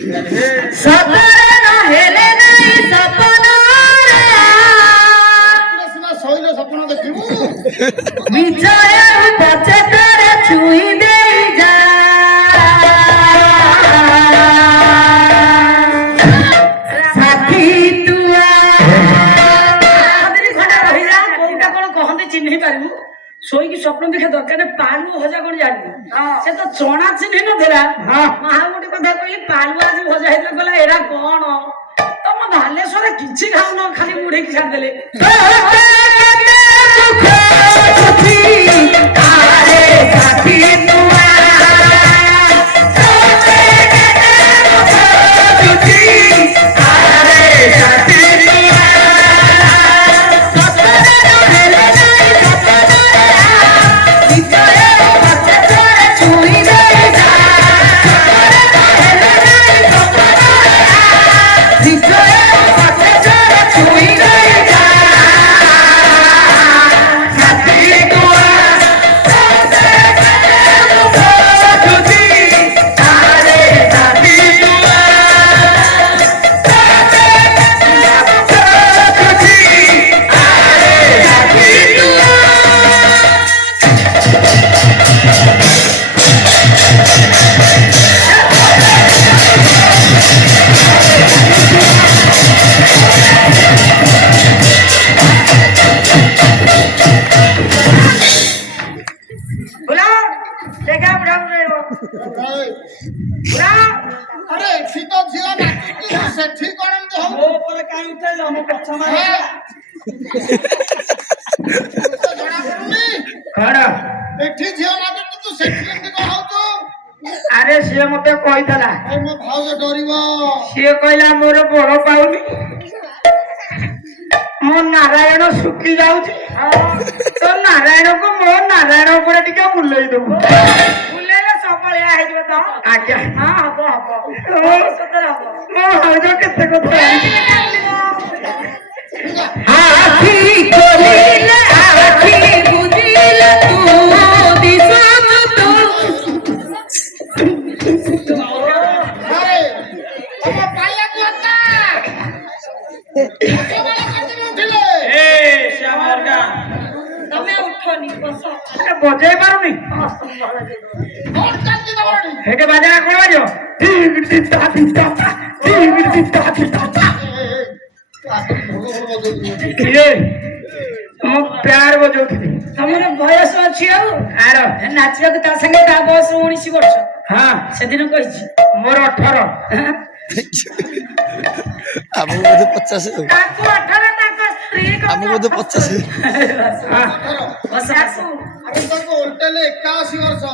ସତରେ ନହେଲେ ନାଇଁ ସପନରେ ଶୋଇଲେ ସପନ ଦେଖିବୁ ବିଜୟରୁ ପଛତରେ ଛୁଇଁ ଦେଇ ଯା ସାଥୀ ତୁଆ ରହିଲା କୋଉଟା କଣ କହନ୍ତି ଚିହ୍ନି ପାରିବୁ ଶୋଇକି ସ୍ୱପ୍ନ ଦେଖିବା ଦରକାର ପାଳୁ ଭଜା କଣ ଜାଣିବୁ ସେ ତ ଚଣା ଚିହ୍ନି ନଥିଲା ମା ଗୋଟେ କଥା କହିଲି ପାଳୁ ଆଜି ଭଜା ହେଇଥିଲା କହିଲା ଏରା କଣ ତମ ବାଲେଶ୍ୱରରେ କିଛି ଖାଉନ ଖାଲି ମୁଢିକି ଛାଡ଼ିଦେଲେ ଆରେ ଏଠି ତ ଝିଅ ନାଚୁଛି ସେଠି କଣ ଏମିତି ହଉ ମୋ ଉପରେ କାହିଁ ଉଠେଇଲ ମୋ ପଛ ଜଣା ପଡୁନି କଣ ଏଠି ଝିଅ ନାଚୁଛି ତୁ ସେଠି କେମିତି କଣ ହଉଛୁ ଆରେ ସିଏ ମତେ କହିଥିଲା ମୋ ଭାଉଜ ଡରିବ ସିଏ କହିଲା ମୋର ବଳ ପାଉନି ମୋ ନାରାୟଣ ଶୁଖି ଯାଉଛି ତ ନାରାୟଣକୁ ମୋ ନାରାୟଣ ଉପରେ ଟିକେ ବୁଲେଇ ଦବୁ ବୁଲେଇଲେ ସବଳିଆ ହେଇଯିବ ତ ଆଜ୍ଞା ହଁ ହବ ମୋ ଭାଉଜ କେତେ କଥା ଆଖି ଖୋଲିଲେ ଆଖି ବୁଝିଲେ ତୁ ଦିଶୁ ତୁ ତମ ପାଇଆ କଥା ତମେ ଉଠନି ବସ ବଜେଇ ପାରୁନି ହେଟେ ବାଜା କଣ ବାଜିବ ମୁଁ ପ୍ୟାର ବଜଉଥିଲି ତମର ବୟସ ଅଛି ଆଉ ଆର ନାଚିବାକୁ ତା ସାଙ୍ଗେ ତା ବୟସ 19 ବର୍ଷ ହଁ ସେଦିନ କହିଛି ମୋର 18 ଆମକୁ ବୋଧେ 50 ତାକୁ 18 ତାଙ୍କ ସ୍ତ୍ରୀ ଆମକୁ ବୋଧେ 50 ଓଲଟେଲେ 81 ବର୍ଷ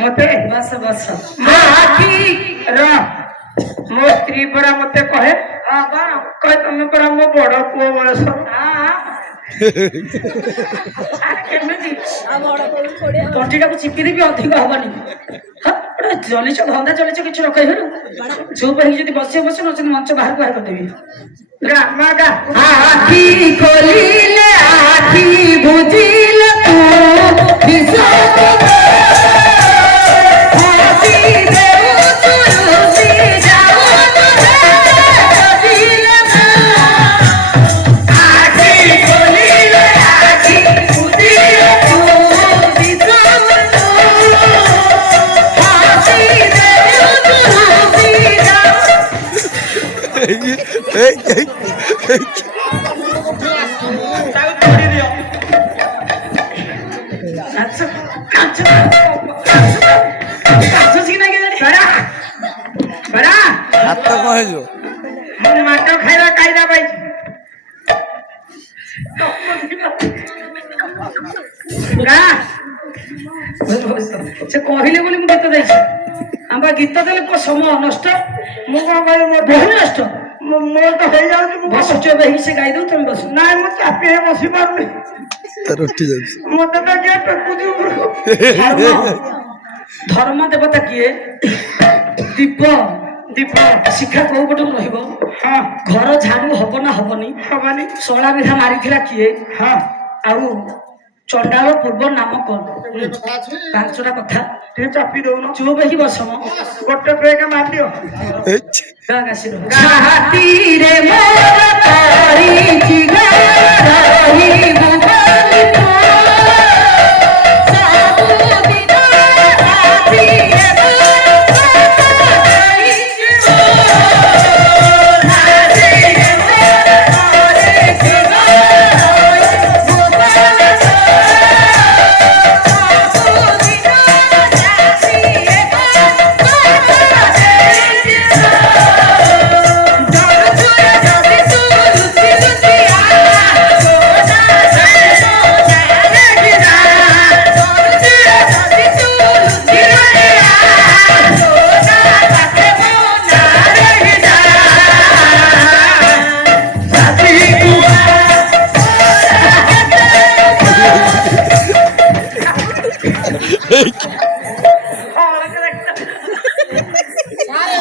ମତେ ବସ ବସ ମୋ ଆଖି ର ମୋ ସ୍ତ୍ରୀ ପରା ମତେ କହେ କହେ ତମେ ପରା ମୋ ବଡ ପୁଅ ବୟସ କେମିତି ତଣ୍ଟିଟାକୁ ଚିପିଦେବି ଅଧିକ ହବନି ଚଲିଛ ଧନ୍ଦା ଚଲିଛ କିଛି ରଖେଇବେନି ଚୁପ ହେଇକି ଯଦି ବସିବ ବସ ନଚେତ ମଞ୍ଚ ବାହାରକୁ ବାହାର କରିଦେବି ଆଖି ଖୋଲିଲେ ଆଖି ବୁଝିଲେ ତୁ ହାତ କଣ ହେଇଯିବ ମୁଁ ମାଟ ଖାଇବା କାଇଦା ପାଇଛି ସେ କହିଲେ ବୋଲି ମୁଁ ଗୀତ ଦେଇଛି ଆମ ଗୀତ ଦେଲେ ସମୟ ନଷ୍ଟ ମୁଁ କଣ କହିବି ମୋର ବହୁତ ନଷ୍ଟ ମୋର ତ ହେଇଯାଉଛି ମୁଁ ବସୁଛ ହେଇକି ସେ ଗାଇ ଦଉ ତମେ ବସ ନାଇଁ ମୁଁ ଚାପି ହେଇ ବସି ପାରୁନି ଉଠି ଯାଉଛି ମତେ ତ କିଏ ଟେକୁଛି ଧର୍ମ ଦେବତା କିଏ ଦୀପ ଦୀପ ଶିକ୍ଷା କୋଉ ପଟକୁ ରହିବ ହଁ ଘର ଝାଡୁ ହବ ନା ହବନି ହବନି ଶଳା ବିଧା ମାରିଥିଲା କିଏ ହଁ ଆଉ ଚଣ୍ଡାଳ ପୂର୍ବ ନାମ କଣ? ଗୋଟେ କଥା ଅଛି। ପାଞ୍ଚଟା କଥା ଟିକେ ଚାପି ଦଉନ ଚୁପ ହେଇକି ବସମ ଗୋଟେ ବ୍ରେକ୍ ମାରିଦିଅ ଘାଟିରେ ମୋର କରିଛି ରହିବୁ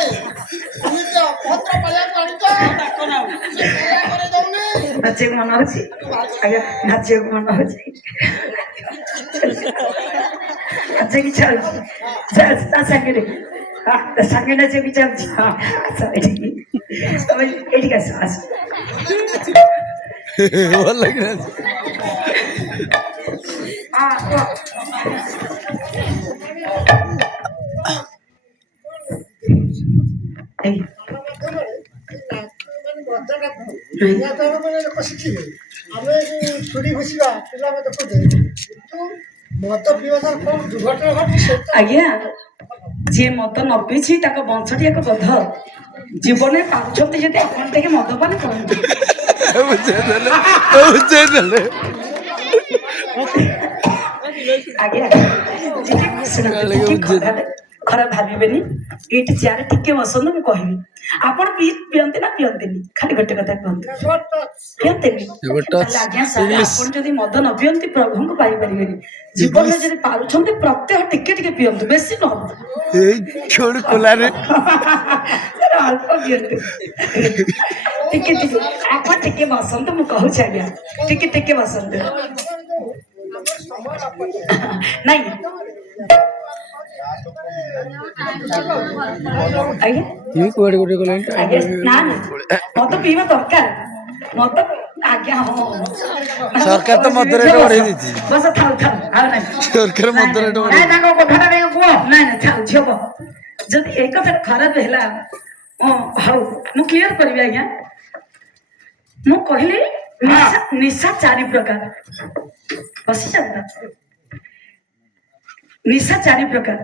ସାରେ ଏମିତି ଅଭଦ୍ର ପାଳିବାକୁ ଆଣିଛ ସେ ପାଳିଆ କରି ଦଉନି। ନାଚିବାକୁ ମନ ହଉଛି ଆଜ୍ଞା ନାଚିବାକୁ ମନ ହଉଛି ନାଚିବାକୁ ଇଚ୍ଛା ହଉଛି ତା ସାଙ୍ଗରେ ତା ସାଙ୍ଗେ ନାଚିବାକୁ ଇଚ୍ଛା ହଉଛି ଆସ ଏଇଠିକି ଆସ ଆସ ଭଲ ଲାଗିଲା ଏଇ ଶିଖିବେ ଆମେ ଛୁରୀ ଘୁଷିବା ପିଲାମାନେ ଦେଖୁଛେ କିନ୍ତୁ ମଦ ପିଇବା ଦ୍ୱାରା କଣ ଦୁର୍ଘଟଣା ଘଟୁଛି ସେଟା ଆଜ୍ଞା ଯିଏ ମଦ ନ ପିଇଛି ତାଙ୍କ ବଂଶଟି ଏକ ବଧ ଜୀବନରେ ପାରୁଛନ୍ତି ଯଦି ଆପଣ ଟିକେ ମଦପାନ କରନ୍ତୁ ବୁଝେଇଦେଲେ ଆଜ୍ଞା ଟିକେ ବସିନାହାନ୍ତି, ଟିକେ ଖରାପ ଭାବିବେନି ଏଇଠି ଚେୟାର ଟିକେ ବସନ୍ତୁ ମୁଁ କହିବି ଆପଣ ପିଅନ୍ତି ନା ପିଅନ୍ତିନି ଖାଲି ଗୋଟେ କଥା କୁହନ୍ତୁ ପିଅନ୍ତିନି ତାହେଲେ ଆଜ୍ଞା ସାର୍ ଆପଣ ଯଦି ମଦ ନ ପିଅନ୍ତି ପ୍ରଭୁଙ୍କୁ ପାଇପାରିବେନି ଜୀବନରେ ଯଦି ପାରୁଛନ୍ତି ପ୍ରତ୍ୟହ ଟିକେ ଟିକେ ପିଅନ୍ତୁ ବେଶୀ ନୁହଁ ଛୋଟ କୋଲାରେ ଅଳ୍ପ ପିଅନ୍ତୁ ଟିକେ ଟିକେ ଆପଣ ଟିକେ ବସନ୍ତୁ ମୁଁ କହୁଛି ଆଜ୍ଞା ଟିକେ ଟିକେ ବସନ୍ତୁ ନାଇଁ ଆଜ୍ଞା ଇଏ କୁଆଡେ ଗୋଟେ ଗଲାଣି ଆଜ୍ଞା ନା ନା ମଦ ପିଇବା ଦରକାର ମଦ ଆଜ୍ଞା ହଁ ସରକାର ତ ମଦ ରେଟ୍ ବଢେଇ ଦେଇଛି ବସ ଥାଉ ଥାଉ ଆଉ ନାଇଁ ସରକାର ମଦ ରେଟ୍ ବଢେଇ ନାଇଁ ତାଙ୍କ କଥାଟା ନେଇ କୁହ ନାଇଁ ନାଇଁ ଥାଉ ଝିଅ ଯଦି ଏ କଥା ଖରାପ ହେଲା ହଉ ମୁଁ କ୍ଲିୟର କରିବି ଆଜ୍ଞା ମୁଁ କହିଲି ନିଶା 4 ପ୍ରକାର ବସିଛନ୍ତି ନିଶା 4 ପ୍ରକାର